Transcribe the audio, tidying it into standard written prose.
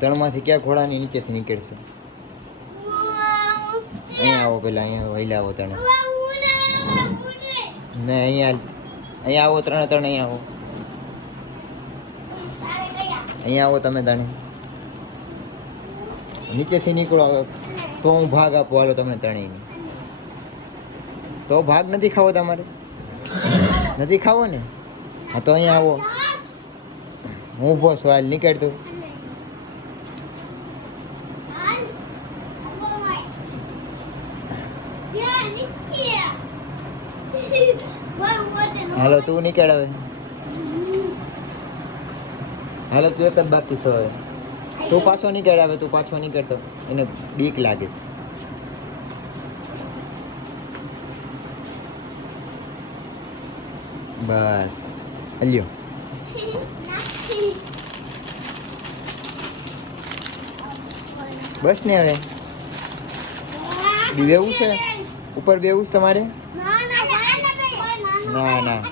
ત્રણમાંથી ક્યાં ઘોડાની નીચેથી નીકળશે? અહીંયા આવો પેલા, અહીંયા વહેલા આવો ત્રણે. ને અહીંયા આવો ત્રણે અહીંયા આવો. અહીંયા આવો તમે ત્રણે. નીચેથી નીકળો હવે તો હું ભાગ આપું. હાલો તમને ત્રણેયની. તો ભાગ નથી ખાવો તમારે? નથી ખાવો ને? હા તો અહીંયા આવો. હું ઊભો છું. હાલ નીકળ તું. હાલો તું નીકળ હવે. હાલો તું એક જ બાકી છો હવે. તું પાછો નીકળ આવે. તું પાછો નીકળતો એને બીક લાગે છે. બસ અલ્યો. બસ ને હવે બેવું છે ઉપર બેવું છે તમારે? ના ના